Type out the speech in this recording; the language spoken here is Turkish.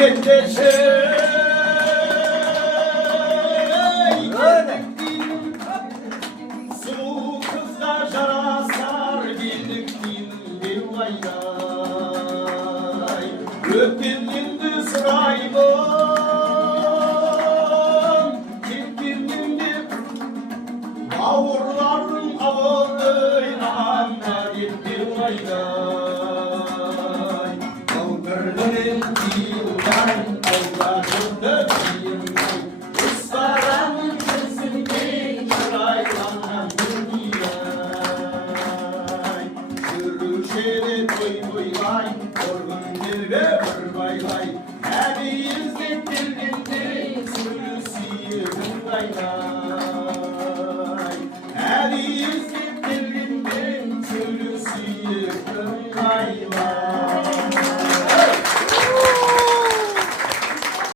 yetişir. Su kızlar jarasar gidiktin bir vaylay. Öptürdündü sırayım, gittirdündü avurların avuduyla bir vaylay. Kavgırların diyorlar, avlarında bir ustaran kızını şuraylanam dünyay. Sürüşeri toy toy vay, korgun bir ve bir vaylay. Her yüz